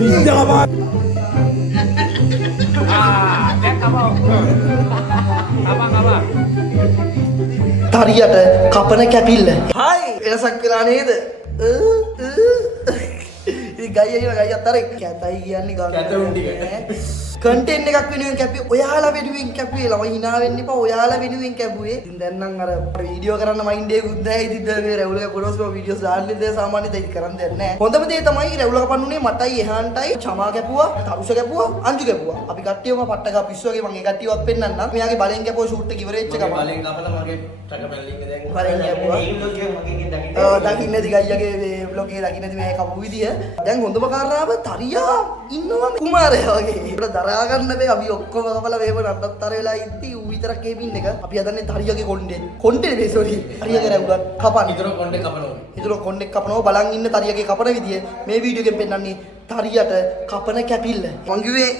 Bijak apa? Cek apa? Apa? තරියට කපන කැපිල්ල. හයි වෙනසක් වෙලා නේද? ඉතින් ගයියා කියන ගයියත් අර කැතයි කියන්නේ ගන්න. කැතුන් ටික. කන්ටෙන්ට් එකක් වෙනුවෙන් කැපුවේ. ඔයාලා වෙනුවෙන් කැපුවේ. ළමයි hina වෙන්න එපා. ඔයාලා වෙනුවෙන් කැපුවේ. ඉතින් දැන් නම් අර වීඩියෝ කරන්න මයින්ඩ් එකකුත් නැහැ. ඉතින් දැන් මේ රැවුලක පොරොස් වීඩියෝස් දාන්නේ දැන් සාමාන්‍යයෙන් දෙයක් කරන්න දෙයක් නැහැ. හොඳම දේ තමයි රැවුල කපන්නුනේ මටයි එහාන්ටයි චමා කැපුවා, තරුෂ කැපුවා, අංජු කැපුවා. අපි කට්ටියම පට්ටක පිස්සු වගේ මම ඒ කට්ටියවත් පෙන්නන්නම්. මෙයාගේ බලෙන් කැපුවා ෂූට් එක ඉවර වෙච්ච ගමන්. බලෙන් කපලා මගේ ටකපැල්ලින්ක දැන් බලෙන් කැපුවා. දකින්න දිගයියගේ මේ vlog එක දකින්න මේ කපු විදිය. දැන් හොඳම කාරණාව තරියා ඉන්නවා කුමාරයා වගේ. ඒකට දරා ගන්න බෑ. අපි ඔක්කොම කපලා මේව නඩත්තර වෙලා ඉද්දි ඌ විතරක් කේපින් එක. අපි හදන්නේ තරියාගේ කොණ්ඩේ. කොණ්ඩේ නෙවෙයි සෝරි. තරියාගේ රැවුලක් කපන්න. ඉතර කොණ්ඩේ කපනවා. ඉතල කොණ්ඩේ කපනවා බලන් ඉන්න තරියාගේ කපන විදිය මේ වීඩියෝ එකෙන් පෙන්නන්නේ තරියට කපන කැපිල්ල. මං කිව්වේ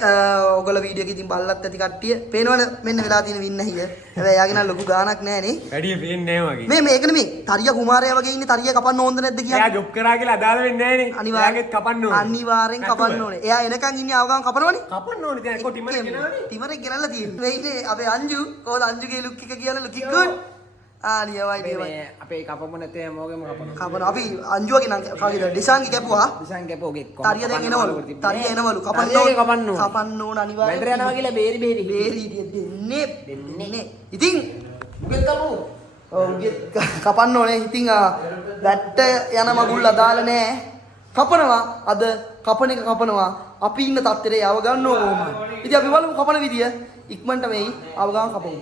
ඔයගොල්ලෝ වීඩියෝ එකේ ඉතින් බලලත් ඇති කට්ටිය. පේනවනේ මෙන්න වෙලා තියෙන වින්න හිය. හැබැයි යාගේ නම් ලොකු ගාණක් නැහැ නේ. වැඩි පේන්නේ නැහැ වගේ. මේක නෙමෙයි. තරියා කුමාරයා වගේ ඉන්නේ තරියා කපන්න ඕනද නැද්ද කියලා. එයා ජොබ් කරා කියලා අදාළ වෙන්නේ නැහැ නේ. එයාගෙත් කපන්න ඕනේ. අනිවාර්යෙන් කපන්න ඕනේ. එයා එනකන් ඉන්නේ ආවගම කපනවනේ. කපන්න ඕනේ. දැන් එක්ක ටිමරේ ගෙනාවනේ. ටිමරේ ගෙනල්ලා තියෙන්නේ. වෙයිනේ අපේ අංජු. කොහොමද අංජුගේ ලුක් එක කියලා ලුක් එක ගුඩ්. නියමයි. අපේ කපමු නැතේ හැමෝගෙම කපන අපි අංජුවගේ නම් කවුද ඩිසාන්ගේ කැපුවා. දිසන් කැපෝගේ තරිය දැන් එනවලු. තරිය එනවලු. කපන්න ඕන අනිවාර්යෙන්. වැඩ යනවා කියලා බේරි බේරි දෙන්නේ. ඉතින් උගෙත් කපමු. ඔව් උගෙත් කපන්න ඕනේ. ඉතින් වැට්ට යන මගුල් අදාළ නැහැ. කපනවා අද කපන එක කපනවා. අපි ඉන්න තත්ත්වයට යව ගන්න ඕන. ඉතින් අපි බලමු කපන විදිය. ඉක්මනට මේයි ආව ගාන කපමු.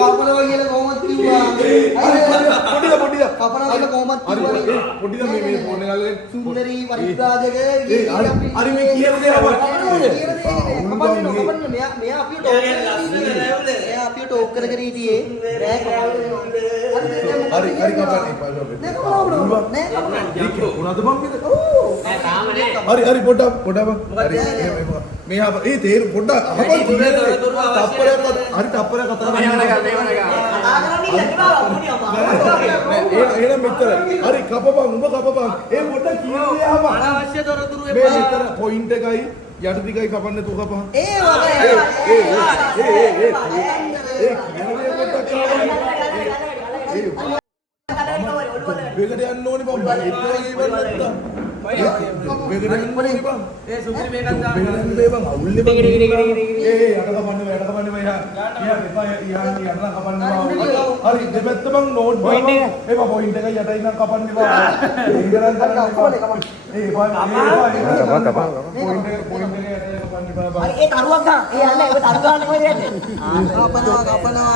කපනවා කියලා කොහොමද කිව්වා? පොඩිද කපනවා කියලා කොහොමද කිව්වා? පොඩිද මේ ෆෝන් එක අල්ලගෙන සුන්දරී පරිබ්‍රාජක හරි මේ කියන දේ කපන්න මෙයා අපිව ටෝක් කර කර හිටියේ හරි හරි පොඩ්ඩක් මේ ඒ තේරු පොඩ්ඩක් හරි තප්පරයක් කතා කරන්න මෙතර හරි කපපන් උඹ කපපන් ඒ පොඩ්ඩක් කියන්නේ ආපන් අනවශ්‍ය තොරතුරු එපා මේ මෙතර පොයින්ට් එකයි යට දිගයි කපන්න තු කපහන් ඒ වගේ බෙගට යන්න ඕනේ බං එතන ඉවර නැත්තම් බෙගට යන්න ඕනේ බං ඒ සුපිරි මේකක් දාන්න බෙගට බං අවුල්නේ බං යට කපන්න බෑ එපා යන්න කපන්න බා හරි දෙපැත්ත බං නෝට් පොයින්ට් එක එපා පොයින්ට් එක යට ඉන්න කපන්න බා ඉංග්‍රීසි කපන්න ඒ එපා පොයින්ට් එක කපන්න බා ඒ තරුවක් ගන්න ඒ යන්නේ ඒක තරු ගන්න කොහෙද යන්නේ කපනවා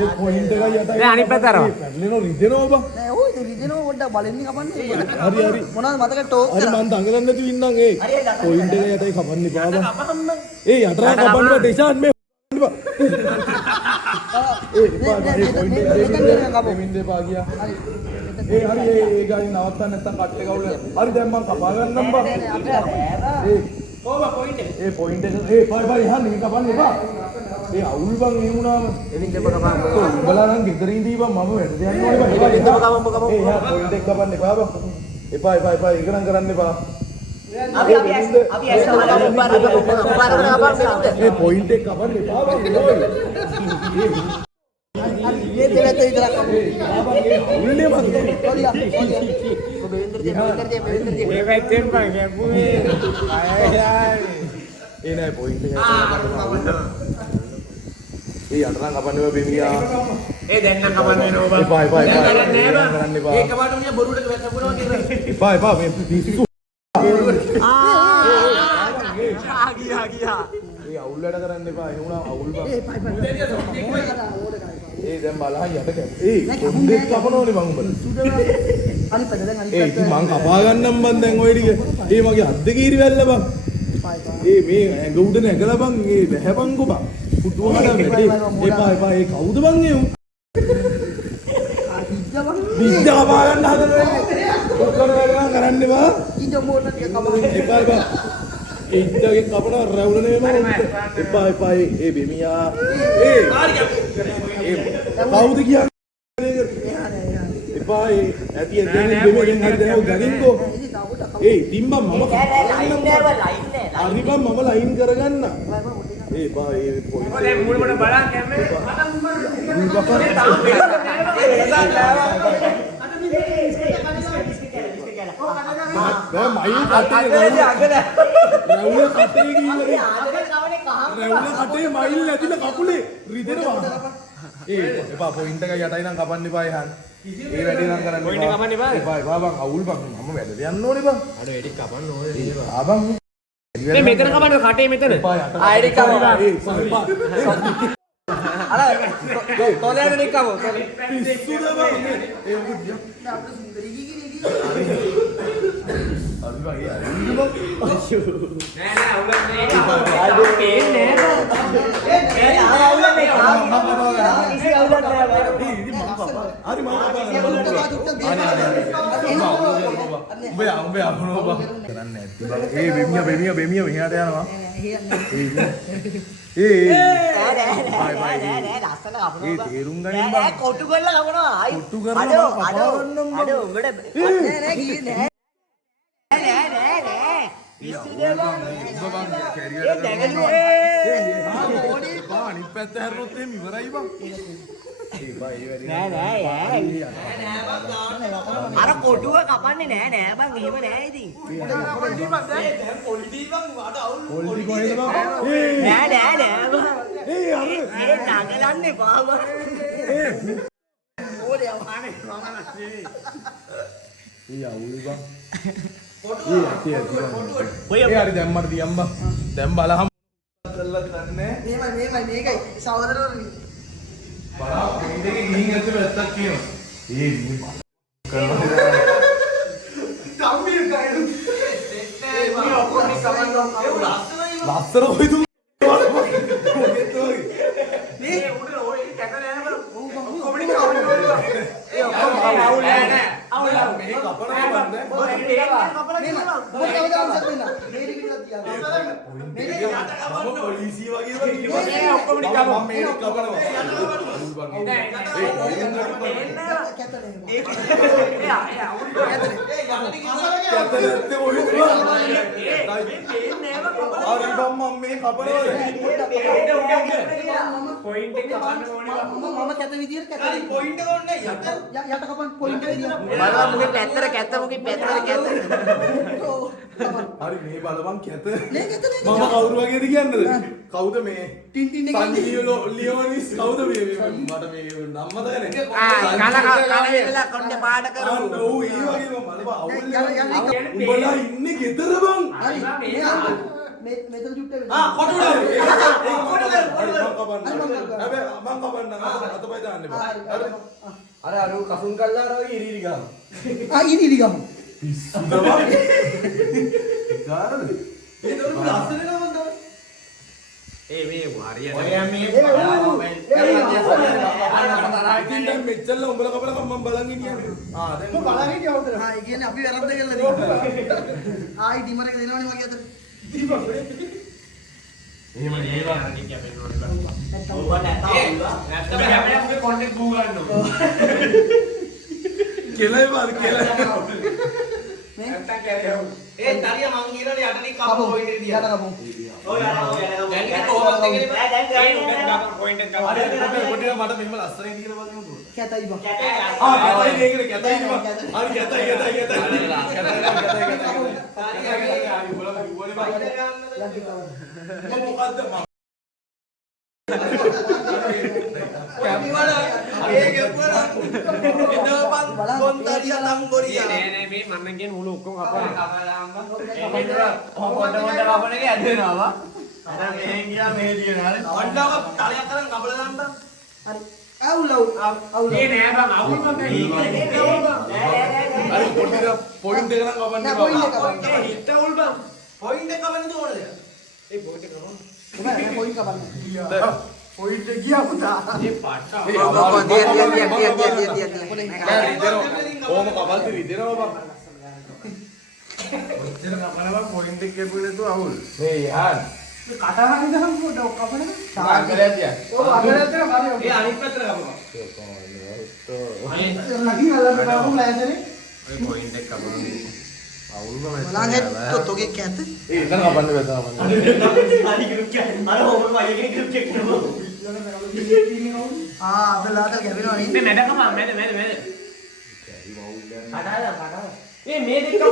ඒ පොයින්ට් එක යට දැන් අනිත් පැත්ත අරවා පැටලෙනෝ රිදෙනවා බං නෑ ඔය රිදෙනවා පොඩ්ඩක් බලන්නේ කපන්නේ හරි මොනවද මතක ටෝක් හරි මන් දඟලන්න නැතුව ඉන්නම් ඒ පොයින්ට් එක යටයි කපන්න එපා බං ඒ යටරා කපන්න බෑ ඩිෂාන් මේ බං ඒ පොයින්ට් එක දෙමින් දෙපා ගියා ඒ හරි ඒ ගාලින් නවත්තන්න නැත්තම් කට් එක අවුල හරි දැන් මං කපා ගන්නම් බං ඒ කොහොම පොයින්ට් එක ඒ පොයින්ට් එක ඒ බයි යන්නේ කපන්න එපා ඒ අවුල් බං ඒ වුණාම එලින් දෙප කපන්න උඹලා නම් ගෙදර ඉඳී බං මම වැඩ යන්න ඕනේ බං එපා ගෙදර කපන්න ඒ යා පොයින්ට් එක කපන්න එපා බං එපා ඒක නම් කරන්න එපා අපි ඒ පොයින්ට් එක කපන්න එපා බං ये देते इधर උල්නේ බං මේ පැත්තෙන් බං කැපුවේ ඒ නෑ පොයින්ට් එක ඒ යටරන් කපන්න එපා බෙමියා ඒ දැන් නම් කපන්න වෙනවා බං එපා කරන්න බෑ ඒක කපන්න උනිය බොරුවට වැටපුනවා කියලා එපා මේ පිස්සු ගියා ඒ අවුල් වැඩ කරන්න එපා ඒ වුණා අවුල් බං ඒ දැන් බලහන් යට කැප ඒ කොන්දේ කපනෝනේ මං උඹලා අනිත් පැත්ත දැන් අනිත් ඒ ඉතින් මං කපා ගන්නම් බං දැන් ඔය ටික ඒ මගේ අත් දෙක ඉරි වැල්ල බං ඒ මේ ඇඟ උඩ නැගලා බං ඒ වැහැපන්කෝ බං පුදුමකට වැඩි එපා ඒ කවුද බං ඒ විද්‍ය කපා ගන්න හදන්නේ ඔක්කොම වැඩ කරන්න එපා ඉඳ මොනට කපා එපා ඉත්තගේ කපන රැවුලනේ මම එපා එපා ඒ බෙමියා ඒ කවුද කියන්නේ එපා ඒ ඇති එතෙන් බෙමෙන් හරි දෙනව ගනින්කෝ ඒ තිම්බම් මම හරි බම් මම ලයින් කරගන්න ඒ බා ඒ පොයින්ට් දැන් මුලමඩ බලන් කැමේ බෑ මයිල් කටේ රැවුල කටේ ගිහින් රැවුල කටේ මයිල් නැතිල කකුලේ රිදෙනවා ඒ එපා පොයින්ට් එක යටයි නම් කපන්න එපා යහන් ඒ වැඩේ නම් කරන්න පොයින්ට් එක කපන්න එපා එපා බං අවුල් බං මම වැඩ යන්න ඕනේ බං අර වැඩි කපන්න ඕනේ ආබං මේ මෙතන කපන්න කටේ මෙතන ආයෙත් කපනවා. එපා අර තෝලයට නිකව. පිස්සුද බං ඒ මොකද අර බං ඒ නෑ අවුලක් නෑ පේන්නේ තේරුම් ගනින් බං කොටු කරලා කපනවා. ආයි කොට්ටු කරලා අඩ උඹට නෑ ගියේ නෑ. අනිත් පැත්ත හැරුණොත් එහෙම ඉවරයි බං. අර කොටුව කපන්නේ නෑ බං එහෙම නෑ ඉතින්. පොලිටි කොහෙද බං? නෑ බං. ඒ අර ඒ නගලන්නේ බාබ. ඕනේ යවහනේ මම ඒ අවුල් බං. ඒ හරි දැම්මට තියම් බං. දැන් බලහම් කරලා දන්නේ. මේකයි සහෝදරවරුනි. බලහම් දෙකේ ගිහින් ඇත්ත පැත්තක් කියනවා. ඒ මේ කරනවා. කම්බිය ගයිඩ්. ලස්සන කොයිද? පොලිසිය වගේ ඔක්කොම කපනවා මේ කපනවා පොයින්ට් එක කපන්න ඕනේ මම කැත විදියට කැත පොයින්ට් එක ඕනේ යට කපන් පොයින්ට් එක විදියට බලන්න මුගේ පැත්තට කැත මුගේ පැත්තට කැත හරි මේ බලපන් කැත නේ කැත නේ මම කවුරු වගේද කියන්නද කවුද මේ ටින් ටින් එක සංජීව ලියෝනිස් කවුද මේ මට මේ නම මතකනේ කල වෙලා කොණ්ඩේ පාඩ කරමු ඔව් ඒ වගේම බලපන් අවුල් උඹලා ඉන්නේ ගෙදර බං හරි මෙතන චුට්ටේ කොටුඩ හැබැයි මං කපන්න අතපය දාන්න බෑ අර අර කසුන් කල්ලා අර වගේ ඉරිරි ගම ඉදිරි ගමු පිස්සුද බං ගාරද ඒක උඹ ලස්සන නම තමයි ඒ මේ වාරිය ඉතින් දැන් මෙච්චර උඹලා කපලා මම බලන් ඉන්නේ දැන් බලන් හිටියවද ඒ කියන්නේ අපි වැරද්ද කරලා තියෙනවා ආයි ඩිමර් එක දෙනවනේ මගේ අතට එහෙම නේවා අනික් යපෙන්න ඕනේ බං ඔබ නැත්තම් හැමෝම මුගේ කොන්ටෙක්ට් ගූ ගන්න ඕනේ කෙලයි බාර කෙලයි නැත්තම් කැරියව ඒ තරිය මං කියනනේ යටනේ කප පොයින්ට් එක දිහා. යට කපමු ඔය දැන් ඉතින් කොහොමද දෙන්නේ බෑ දැන් පොයින්ට් එක අර පොඩි මට මෙහෙම ලස්සනයි කියලා බලන්න ඕන කැතයි බං කැතයි මේකනේ කැතයි නේ හරි මොකද්ද නෑ මේ මන්න කියන මුළු ඔක්කොම කපනවා හරි අවුල් මේ නෑ බං අවුල් බං අර පොඩි පොයින්ට් එක නම් කපන්න නෑ පොයින්ට් එක කපන්න හිට අවුල් බං පොයින්ට් එක කවන්නද ඕනද? ඒ පොයින්ට් එක කරනවා නෑ පොයින්ට් කපන්න පොයින්ට් එක ගියා පුතා ඒ පාටා ඕම කපල්ති රිදෙනවා බං ඔච්චර කපනවා පොයින්ට් එක කෙපුවේ තු අවුල්. මේ යාන්. කටහඬ ගහම පොඩ්ඩක් කපන්න. ආගරයක් තියා. ඔව් අගලත් එක මාරේ. ඒ අනිත් පැත්තට කපපන්. ලකින් අල්ලන්න බෑ ලෑන්දනේ. ඔය පොයින්ට් එක කපනවා. අවුල්ම මලං හෙට්ටෝ තෝගේ කැත. ඒ ඉතන කපන්න බෑ තාම. හරි ගෲප් එක. අර ඕවර් වයිගේ ගෲප් එක කරමු. අබ්දුල්ලාට ගැවෙනවා නේ. මේ මැදකම මැද. ඒ මේ දෙකම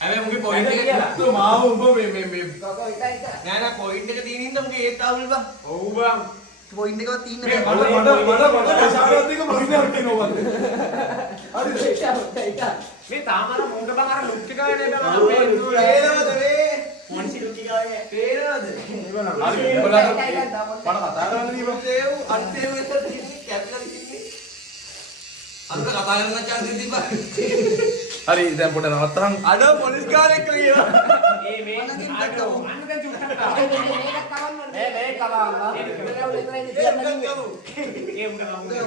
හැබැයි මුගේ පොයින්ට් එක තු මාව උඹ මේ නෑ නෑ පොයින්ට් එක තියෙන හින්දා මුගේ ඒත් අවුල් බං. ඔව් බං. පොයින්ට් එකවත් තියෙන මට විශාරත් එක මරිනක් තියෙනවා බං. මේ තාමර මොකද බං අර ලුක් එක වෙන්නේ බං පේනවද මේ? මොන්සි ලුක් එක ආවේ. පේනවද? හරි උඹලා මට කතා කරන්න දීපන්. සේව් අන්තිම වෙලට තියෙන්නේ කැප්ටන් ඉන්නේ. අන්න කතා කරන්න chance දීපන්. හරි දැන් පොඩ නවත්තන්. අද පොලිස් කාරෙක් කියනවා. ඒ මේ අන්න දැන් චුට්ටක් තා මේ කවන්න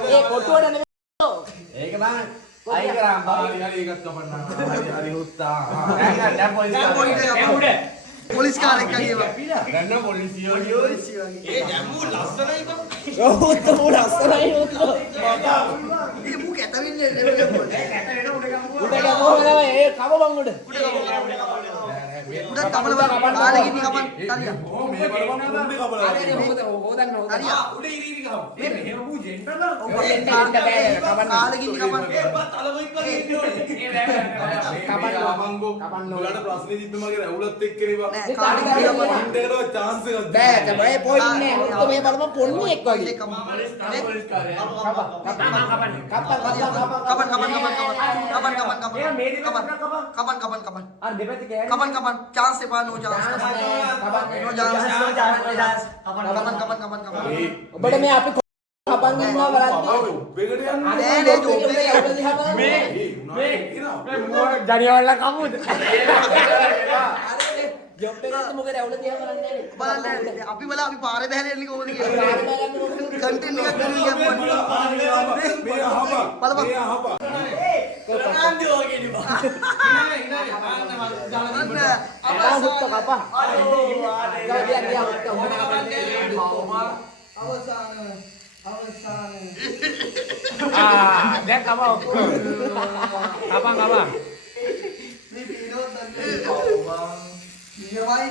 ඒ කොටුවට නෙමෙයි ඒක බං අයි කරාම් හරි ඒකත් කපන්න. හරි උත්සා. දැන් පොලිස් පොලිස් කාරෙක් කියනවා. ගන්න පොලිසියෝ ඒ දැම්මු ලස්සනයි බං. ඒ මු කැත වෙන්නේ උඩ කපල බං කාලේ ගිනි කපන් තනිය. මේ බලපන් කුණ්ඩේ කපලා. හරියා. උඩ ඉරි ගහමු. මේ මෙහෙම මූ ජෙන්ටර් බං කාලේ ගිනි කපන්. ඒ බත් අලගොයික් වගේ ඉන්නෝනේ. ඒ වැය කපන්නකෝ. ඔයාලට ප්‍රශ්නේ දීප්ප මගේ රැවුලත් එක්ක නේ බං. නෑ කාලේ ගිනි කපන්. කුණ්ඩේකට chance එකක් බෑ තමයි පොයින්ට් නෑ උත්ත මේ බලපන් පොන්නේ එක් වගේ කපන් chance එපා no chance no chance ඔබට මේ අපි කපන් ඉන්නවා බලන්න ඔබේකට යන්න නෑ නේ ජොබ් එක මේ ජනිවල්ලා කමුද ජොබ් එකකට මොකද ඇවුල තියා බලන්නේ බලන්න අපි බලා අපි පාරේ බහැලා යන්නේ කොහොමද කියලා කන්ටෙන්ට් එකක් ගන්න ගියපුවා මේ අහපන් බලපන්. මේ අහපන් ප්‍රනාන්දු වගේ නේ බං. ඉනා අන්න අපා හුත්ත කපා අවසාන දැන් කම ඔක්කොම කපන් මේ පීනොත් දන්නේ නියමයි